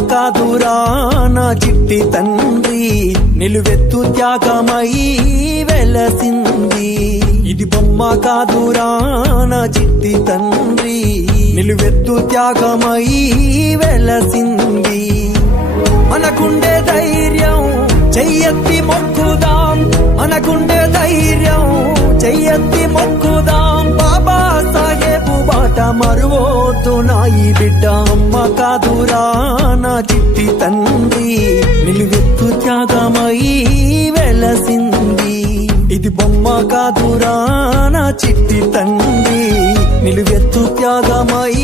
కాదురా నా చిట్టి తండ్రి, నిలువెత్తు త్యాగమై వెలసింది. ఇది బొమ్మ కాదురా నా చిట్టి తండ్రి, నిలువెత్తు త్యాగమై వెలసింది. మనకుండే ధైర్యం చెయ్యెత్తి మొక్కుదాం, మనకుండే ధైర్యం చెయ్యెత్తి మొక్కుదాం. బాబా సాహెబు బాట మరువొద్దు నా ఈ బిడ్డ. అమ్మ కాదురా నా చిట్టి తండ్రి, నిలువెత్తు త్యాగమై వెలసింది. ఇది బొమ్మ కాదురా నా చిట్టి తండ్రి, నిలువెత్తు త్యాగమై